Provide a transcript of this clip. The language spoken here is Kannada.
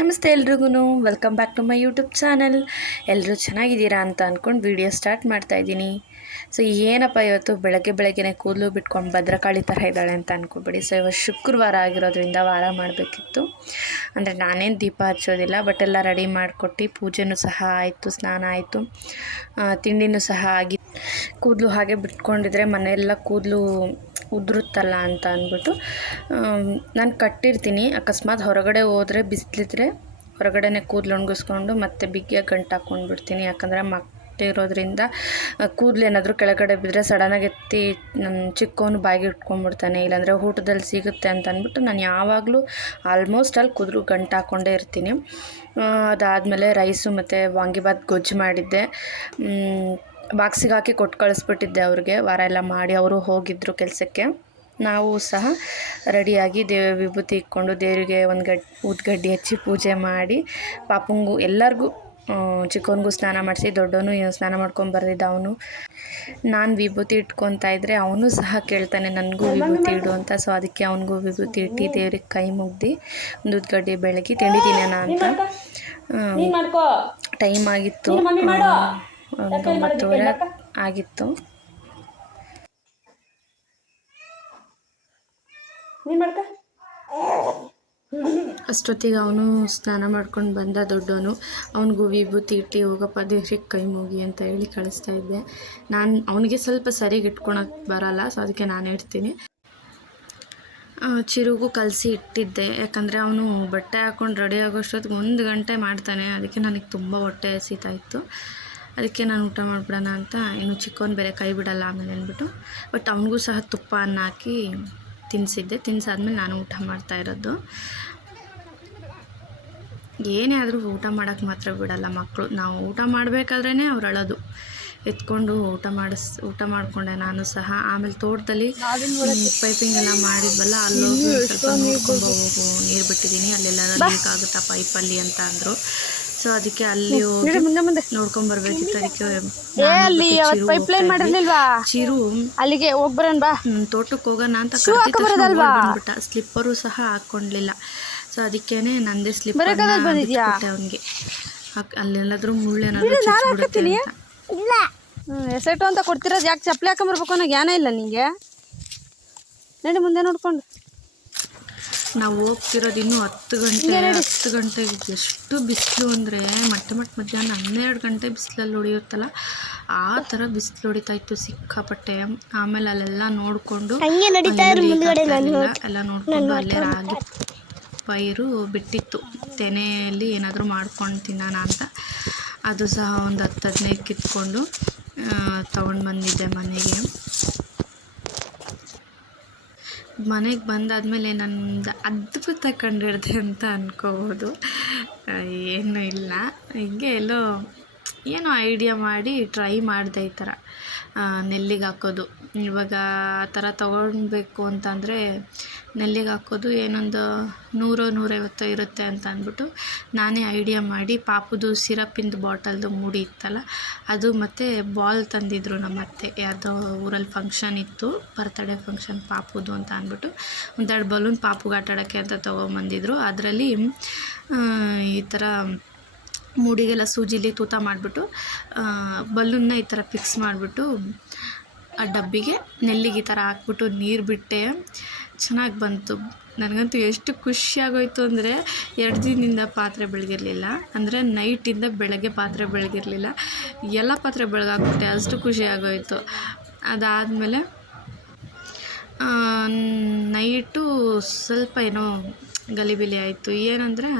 ನಮಸ್ತೆ ಎಲ್ರಿಗೂ welcome back to my YouTube channel ಎಲ್ಲರೂ ಚೆನ್ನಾಗಿದ್ದೀರಾ ಅಂತ ಅಂದ್ಕೊಂಡು ವಿಡಿಯೋ ಸ್ಟಾರ್ಟ್ ಮಾಡ್ತಾ ಇದ್ದೀನಿ. ಸೊ ಏನಪ್ಪ ಇವತ್ತು ಬೆಳಗ್ಗೆ ಬೆಳಗ್ಗೆನೇ ಕೂದಲು ಬಿಟ್ಕೊಂಡು ಭದ್ರಕಾಳಿ ಥರ ಇದ್ದಾಳೆ ಅಂತ ಅಂದ್ಕೊಬೇಡಿ ಸೊ ಇವತ್ತು ಶುಕ್ರವಾರ ಆಗಿರೋದ್ರಿಂದ ವಾರ ಮಾಡಬೇಕಿತ್ತು. ಅಂದರೆ ನಾನೇನು ದೀಪ ಹಚ್ಚೋದಿಲ್ಲ ಬಟ್ ಎಲ್ಲ ರೆಡಿ ಮಾಡಿಕೊಟ್ಟು ಪೂಜೆನೂ ಸಹ ಆಯಿತು, ಸ್ನಾನ ಆಯಿತು. ತಿಂಡಿನೂ ಸಹ ಆಗಿ ಕೂದಲು ಹಾಗೆ ಬಿಟ್ಕೊಂಡಿದ್ರೆ ಮನೆಯೆಲ್ಲ ಕೂದಲು ಉದುರುತ್ತಲ್ಲ ಅಂತ ಅಂದ್ಬಿಟ್ಟು ನಾನು ಕಟ್ಟಿರ್ತೀನಿ. ಅಕಸ್ಮಾತ್ ಹೊರಗಡೆ ಹೋದರೆ ಬಿಸಿಲಿದ್ರೆ ಹೊರಗಡೆನೇ ಕೂದಲು ಒಣಗಿಸ್ಕೊಂಡು ಮತ್ತೆ ಬಿಗಿಯಾಗಿ ಗಂಟು ಹಾಕ್ಕೊಂಡು ಬಿಡ್ತೀನಿ. ಯಾಕಂದರೆ ಮಕ್ಳಿರೋದ್ರಿಂದ ಕೂದಲು ಏನಾದರೂ ಕೆಳಗಡೆ ಬಿದ್ದರೆ ಸಡನ್ನಾಗಿ ಎತ್ತಿ ನನ್ನ ಚಿಕ್ಕವನು ಬಾಯಿಗೆ ಇಟ್ಕೊಂಡ್ಬಿಡ್ತಾನೆ ಇಲ್ಲಾಂದರೆ ಊಟದಲ್ಲಿ ಸಿಗುತ್ತೆ ಅಂತ ಅಂದ್ಬಿಟ್ಟು ನಾನು ಯಾವಾಗಲೂ ಆಲ್ಮೋಸ್ಟ್ ಅಲ್ಲಿ ಕೂದಲು ಗಂಟು ಹಾಕ್ಕೊಂಡೇ ಇರ್ತೀನಿ. ಅದಾದಮೇಲೆ ರೈಸು ಮತ್ತು ವಾಂಗಿಬಾತ್ ಗೊಜ್ಜು ಮಾಡಿದ್ದೆ. ಬಾಕ್ಸಿಗೆ ಹಾಕಿ ಕೊಟ್ಟು ಕಳಿಸ್ಬಿಟ್ಟಿದ್ದೆ ಅವ್ರಿಗೆ. ವಾರ ಎಲ್ಲ ಮಾಡಿ ಅವರು ಹೋಗಿದ್ದರು ಕೆಲಸಕ್ಕೆ. ನಾವು ಸಹ ರೆಡಿಯಾಗಿ ದೇವ ವಿಭೂತಿ ಇಟ್ಕೊಂಡು ದೇವರಿಗೆ ಒಂದು ಗಡ್ ಊದ್ಗಡ್ಡಿ ಹಚ್ಚಿ ಪೂಜೆ ಮಾಡಿ ಪಾಪಂಗೂ ಎಲ್ಲರಿಗೂ ಚಿಕ್ಕವನಿಗೂ ಸ್ನಾನ ಮಾಡಿಸಿ ದೊಡ್ಡವನು ಸ್ನಾನ ಮಾಡ್ಕೊಂಡು ಬರ್ದಿದ್ದ ಅವನು. ನಾನು ವಿಭೂತಿ ಇಟ್ಕೊತಾ ಇದ್ದರೆ ಅವನು ಸಹ ಕೇಳ್ತಾನೆ ನನಗೂ ವಿಭೂತಿ ಇಡು ಅಂತ. ಸೊ ಅದಕ್ಕೆ ಅವನಿಗೂ ವಿಭೂತಿ ಇಟ್ಟು ದೇವ್ರಿಗೆ ಕೈ ಮುಗ್ದು ಒಂದು ಉದ್ಗಡ್ಡಿ ಬೆಳಗ್ಗೆ ತಿಂಡಿ ತಿನ್ನೋಣ ಅಂತ. ಟೈಮ್ ಆಗಿತ್ತು. ಒಂದು ಒಂಬತ್ತುವರೆ ಆಗಿತ್ತು. ಅಷ್ಟೊತ್ತಿಗೆ ಅವನು ಸ್ನಾನ ಮಾಡ್ಕೊಂಡು ಬಂದ ದೊಡ್ಡವನು. ಅವನಿಗೂ ವಿಭೂತಿ ಇಟ್ಟು ಹೋಗಪ್ಪ ದೇವ್ರಿಗೆ ಕೈ ಮುಗಿ ಅಂತ ಹೇಳಿ ಕಳಿಸ್ತಾ ಇದ್ದೆ. ನಾನು ಅವನಿಗೆ ಸ್ವಲ್ಪ ಸರಿಗೆ ಇಟ್ಕೊಳಕ್ಕೆ ಬರಲ್ಲ ಸೊ ಅದಕ್ಕೆ ನಾನು ಇಡ್ತೀನಿ ಚಿರುಗೂ ಕಲಸಿ ಇಟ್ಟಿದ್ದೆ. ಯಾಕಂದರೆ ಅವನು ಬಟ್ಟೆ ಹಾಕ್ಕೊಂಡು ರೆಡಿ ಆಗೋಷ್ಟೊತ್ತಿಗೆ ಒಂದು ಗಂಟೆ ಮಾಡ್ತಾನೆ. ಅದಕ್ಕೆ ನನಗೆ ತುಂಬ ಹೊಟ್ಟೆ ಹಸಿತಾ ಇತ್ತು. ಅದಕ್ಕೆ ನಾನು ಊಟ ಮಾಡಿಬಿಡೋಣ ಅಂತ ಇನ್ನು ಚಿಕ್ಕವನು ಬೇರೆ ಕೈ ಬಿಡಲ್ಲ ಆಮೇಲೆ ಅಂದ್ಬಿಟ್ಟು. ಬಟ್ ಅವನಿಗೂ ಸಹ ತುಪ್ಪ ಅನ್ನ ಹಾಕಿ ತಿನ್ನಿಸಿದ್ದೆ ತಿನ್ಸಾದ್ಮೇಲೆ ನಾನು ಊಟ ಮಾಡ್ತಾ ಇರೋದು. ಏನೇ ಆದರೂ ಊಟ ಮಾಡೋಕ್ಕೆ ಮಾತ್ರ ಬಿಡಲ್ಲ ಮಕ್ಕಳು ನಾವು ಊಟ ಮಾಡಬೇಕಾದ್ರೇ ಅವ್ರು ಅಳೋದು. ಎತ್ಕೊಂಡು ಊಟ ಮಾಡಿಸ್, ಊಟ ಮಾಡಿಕೊಂಡೆ ನಾನು ಸಹ. ಆಮೇಲೆ ತೋಟದಲ್ಲಿ ಪೈಪಿಂಗ್ ಎಲ್ಲ ಮಾಡಿದ್ವಲ್ಲ ಅಲ್ಲೋಗಿ ಸ್ವಲ್ಪ ನೋಡ್ಕೊಂಡು ಹೋಗು ನೀರು ಬಿಟ್ಟಿದ್ದೀನಿ. ಅಲ್ಲೆಲ್ಲ ಲೀಕ್ ಪೈಪಲ್ಲಿ ಅಂತ ಅಂದರು. ಸೊ ಅದಕ್ಕೆ ಅಲ್ಲಿ ಹೋಗಿ ನೋಡ್ಕೊಂಡ್ ಬರ್ಬೇಕಿತ್ತು. ಅದಕ್ಕೆ ಅಲ್ಲಿ ಪೈಪ್ ಲೈನ್ ಮಾಡಿರ್ಲಿಲ್ವಾ? ಚಿರು ಅಲ್ಲಿಗೆ ಹೋಗ್ಬರೋಣ ಬಾ. ಹ್ಮ್, ತೋಟಕ್ಕೆ ಹೋಗೋಣ ಅಂತ ಬಂದ್ಬಿಟ್ಟ. ಸ್ಲಿಪ್ಪರು ಸಹ ಹಾಕೊಂಡ್ಲಿಲ್ಲ ಸೊ ಅದಕ್ಕೇನೆ ನಂದೇ ಸ್ಲಿಪ್ಪರ್ ಅವನಿಗೆ. ಅಲ್ಲೆಲ್ಲಾದ್ರೂ ಅಂತ. ಹ್ಮ್ ಎಸೆಟು ಅಂತ ಕೊಡ್ತಿರೋದು ಯಾಕೆ ಚಪ್ಪಲಿ ಹಾಕೊಂಬರ್ಬೇಕು ಅನ್ನೋ ಜ್ಞಾನ ಇಲ್ಲ ನಿಂಗೆ? ನಡಿ ಮುಂದೆ ನೋಡ್ಕೊಂಡು. ನಾವು ಹೋಗ್ತಿರೋದು ಇನ್ನೂ ಹತ್ತು ಗಂಟೆ ಹತ್ತು ಗಂಟೆಗೆ ಎಷ್ಟು ಬಿಸಿಲು ಅಂದರೆ ಮತ್ತೆ ಮಟ್ಟ ಮಧ್ಯಾಹ್ನ ಹನ್ನೆರಡು ಗಂಟೆ ಬಿಸಿಲಲ್ಲಿ ಹೊಡಿಯುತ್ತಲ್ಲ ಆ ಥರ ಬಿಸಿಲು ಹೊಡಿತಾ ಇತ್ತು ಸಿಕ್ಕಾಪಟ್ಟೆ. ಆಮೇಲೆ ಅಲ್ಲೆಲ್ಲ ನೋಡಿಕೊಂಡು ಎಲ್ಲ ನೋಡಿಕೊಂಡು ಅಲ್ಲೇ ರಾಗಿ ಪೈರು ಬಿಟ್ಟಿತ್ತು. ತೆನೆಯಲ್ಲಿ ಏನಾದರೂ ಮಾಡ್ಕೊಂಡು ತಿನ್ನೋಣ ಅಂತ. ಅದು ಸಹ ಒಂದು ಹತ್ತು ಹದಿನೈದು ಕಿತ್ಕೊಂಡು ತೊಗೊಂಡು ಬಂದಿದ್ದೆ ಮನೆಗೆ. ಮನೆಗೆ ಬಂದಾದಮೇಲೆ ನಂದು ಅದ್ಭುತ ಕಂಡಿಡ್ದೆ ಅಂತ ಅನ್ಕೋಬೋದು. ಏನೂ ಇಲ್ಲ. ಹೀಗೆ ಎಲ್ಲೋ ಏನೋ ಐಡಿಯಾ ಮಾಡಿ ಟ್ರೈ ಮಾಡಿದೆ ಈ ಥರ. ನೆಲ್ಲಿಗೆ ಹಾಕೋದು. ಇವಾಗ ಆ ಥರ ತೊಗೊಳ್ಬೇಕು ಅಂತಂದರೆ ನೆಲ್ಲಿಗೆ ಹಾಕೋದು ಏನೊಂದು ನೂರು, ನೂರೈವತ್ತು ಇರುತ್ತೆ ಅಂತ ಅಂದ್ಬಿಟ್ಟು ನಾನೇ ಐಡಿಯಾ ಮಾಡಿ ಪಾಪುದು ಸಿರಪಿಂದು ಬಾಟಲ್ದು ಮೂಡಿ ಇತ್ತಲ್ಲ, ಅದು ಮತ್ತು ಬಾಲ್ ತಂದಿದ್ರು ನಮ್ಮ ಅತ್ತೆ. ಯಾವುದೋ ಊರಲ್ಲಿ ಫಂಕ್ಷನ್ ಇತ್ತು ಬರ್ತಡೇ ಫಂಕ್ಷನ್ ಪಾಪುದು ಅಂತ ಅಂದ್ಬಿಟ್ಟು ಒಂದೆರಡು ಬಲೂನ್ ಪಾಪುಗೆ ಆಟಾಡೋಕ್ಕೆ ಅಂತ ತೊಗೊಂಬಂದಿದ್ರು. ಅದರಲ್ಲಿ ಈ ಥರ ಮೂಡಿಗೆಲ್ಲ ಸೂಜಿಲಿ ತೂತ ಮಾಡಿಬಿಟ್ಟು ಬಲೂನ್ನ ಈ ಥರ ಫಿಕ್ಸ್ ಮಾಡಿಬಿಟ್ಟು ಆ ಡಬ್ಬಿಗೆ ನೆಲ್ಲಿಗೆ ಈ ಥರ ಹಾಕ್ಬಿಟ್ಟು ನೀರು ಬಿಟ್ಟೆ ಚೆನ್ನಾಗಿ ಬಂತು. ನನಗಂತೂ ಎಷ್ಟು ಖುಷಿಯಾಗೋಯ್ತು ಅಂದರೆ ಎರಡು ದಿನದಿಂದ ಪಾತ್ರೆ ಬೆಳಗಿರಲಿಲ್ಲ ಅಂದರೆ ನೈಟಿಂದ ಬೆಳಗ್ಗೆ ಪಾತ್ರೆ ಬೆಳಗಿರಲಿಲ್ಲ ಎಲ್ಲ ಪಾತ್ರೆ ಬೆಳಗಾಕ್ಬಿಟ್ಟೆ ಅಷ್ಟು ಖುಷಿ ಆಗೋಯ್ತು. ಅದಾದಮೇಲೆ ನೈಟು ಸ್ವಲ್ಪ ಏನೋ ಗಲಿಬಿಲಿ ಆಯಿತು. ಏನಂದರೆ